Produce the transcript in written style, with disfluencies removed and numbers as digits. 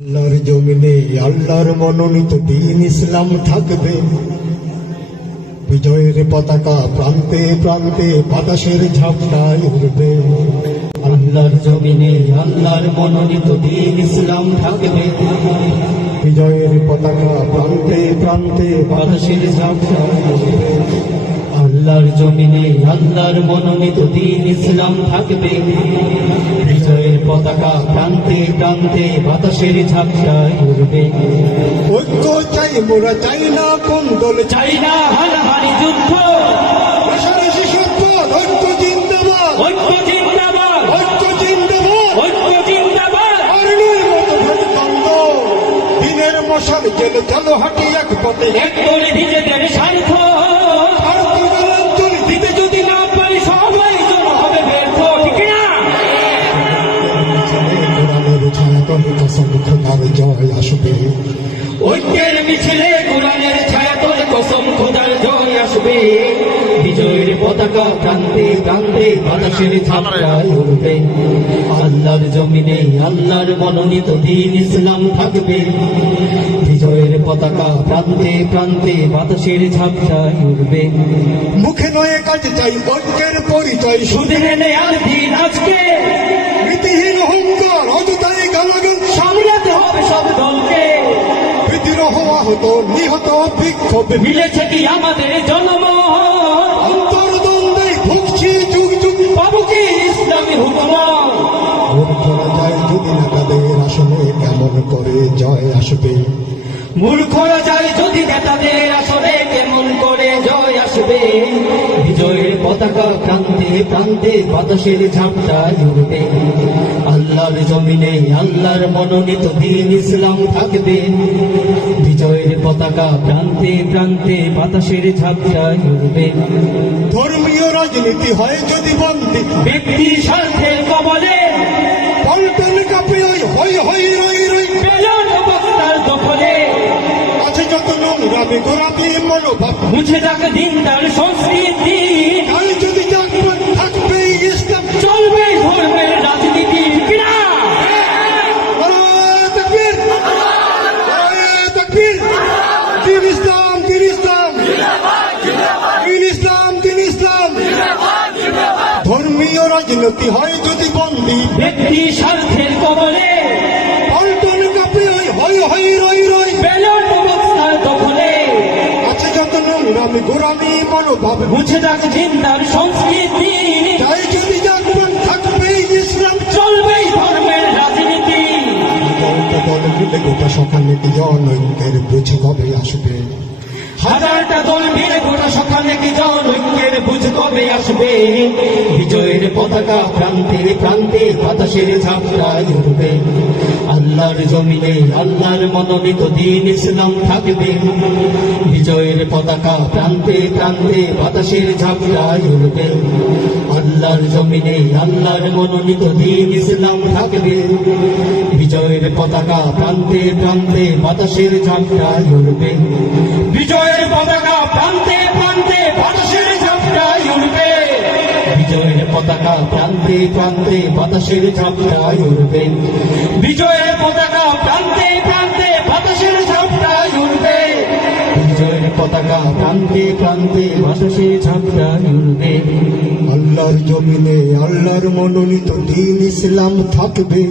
আল্লাহর জমিনে আল্লাহর মনোনীত দ্বীন ইসলাম থাকবে। বিজয়ের পতাকা প্রান্তে প্রান্তে বাতাসের ঝাপটায় উড়বে। আল্লাহর জমিনে আল্লাহর মনোনীত দ্বীন ইসলাম থাকবে। বিজয়ের পতাকা প্রান্তে প্রান্তে বাতাসের ঝাপটায় উড়বে। আল্লাহর জমিনে আল্লাহর মনোনীত দ্বীন ইসলাম থাকবে। বিজয়ের পতাকা প্রান্তে প্রান্তে বাতাসের ঝাপটায় উড়বে। ঐক্য চাই মোরা, চাই না কোন্দল, চাই না হানাহানি যুদ্ধ। রেশারেশি সম্পদ, ঐক্য জিন্দাবাদ, ঐক্য জিন্দাবাদ, ঐক্য জিন্দাবাদ। ঐক্য জিন্দাবাদ। অরণির মতো ভোটদ্বন্দ্ব, দিনের মশাল জেলে চলো হাঁটি এক পথে। এক করে নিজেদের স্বার্থ দিতে যদি না পারি সবাই যেন হবে ব্যর্থ, ঠিক না? কোরআনের ছায়াতলে কসম খোদার জয় আসবে। ঐক্যের মিছিলে কোরআনের ছায়াতলে কসম খোদার জয় আসবে। বিজয়ের পতাকা প্রান্তে প্রান্তে বাতাসের ঝাপটায় উড়বে। আল্লাহর জমিনে আল্লাহর মনোনীত দ্বীন ইসলাম থাকবে। বিজয়ের পতাকা প্রান্তে প্রান্তে বাতাসের ঝাপটায় উড়বে। মুখে নয় কাজে চাই ঐক্যের পরিচয়। সুদিনে নেয়ার দিন আজকে, নীতিহীন অহংকার অযথাই গালাগাল, সামলাতে হবে সব দলকে। বিদ্রোহ আহত নিহত বিক্ষোভ, মিলেছে কি আমাদের জন্ম? অন্তর্দ্বন্দ্বে ভুগছি যুগ যুগ। পাবো কি ইসলামী হুকুম? ভোট করা যায় যদি নেতাদের আসনে কেমন করে জয় আসবে। মূর্খরা যায় যদি নেতাদের আসরে কেমন করে জয় আসবে। বিজয়ের পতাকা প্রান্তে প্রান্তে বাতাসের ঝাপটায় উড়বে। আল্লাহর জমিনে আল্লাহর মনোনীত দ্বীন ইসলাম থাকবে। বিজয়ের পতাকা প্রান্তে প্রান্তে বাতাসের ঝাপটায় উড়বে। ধর্মীয় রাজনীতি হয় যদি বন্দী, ব্যক্তি স্বার্থের কবলে পল্টন কাপে ওই হই হই রই রই। বেলন বক্তার দখলে আছে যত নোংরামি গোলাপি মনোভাব, মুছে যাক দিনদার সংস্কৃতি। তাই যদি জাগবেন থাকবে ইসলাম। চলবে ধর্মের রাজনীতি, কিনা? নারায়ে তাকবীর, নারায়ে তাকবীর। দ্বীন ইসলাম, দ্বীন ইসলাম, দ্বীন ইসলাম, দ্বীন ইসলাম। ধর্মীয় রাজনীতি হয় যদি বন্দী, ব্যক্তি স্বার্থের কবলে পল্টন কাপে ওই হই হই রই রই। বেলন বক্তার দখলে আছে যত নোংরামি গোলামি মনোভাব, মুছে যাক দিনদার সংস্কৃতি। তাই যদি জাগবেন থাকবে ইসলাম। চলবে ধর্মের রাজনীতি। দলটা দল মিলে গোটা সকালে জনৈক্যের বুঝ কবে আসবে। হাজারটা দল মিলে গোটা সকালে কি জনৈক্যের বুঝ কবে আসবে। বিজয়ের পতাকা প্রান্তে প্রান্তে বাতাসের ঝাপটায় উড়বে। আল্লাহর জমিনে আল্লাহর মনোনীত দ্বীন ইসলাম থাকবে। বিজয়ের পতাকা প্রান্তে প্রান্তে বাতাসের ঝাপটায় উড়বে। আল্লাহর জমিনে আল্লাহর মনোনীত দ্বীন ইসলাম থাকবে। বিজয়ের পতাকা প্রান্তে প্রান্তে বাতাসের ঝাপটায় উড়বে। বিজয়ের পতাকা প্রান্তে প্রান্তে বাতাসের ঝাপটায় উড়বে। বিজয়ের পতাকা প্রান্তে প্রান্তে বাতাসের ঝাপটায় উড়বে। বিজয়ের পতাকা প্রান্তে প্রান্তে বাতাসের ঝাপটায় উড়বে। বিজয়ের পতাকা প্রান্তে প্রান্তে বাতাসের ঝাপটায় উড়বে। আল্লাহর জমিনে আল্লাহর মনোনীত দ্বীন ইসলাম থাকবে।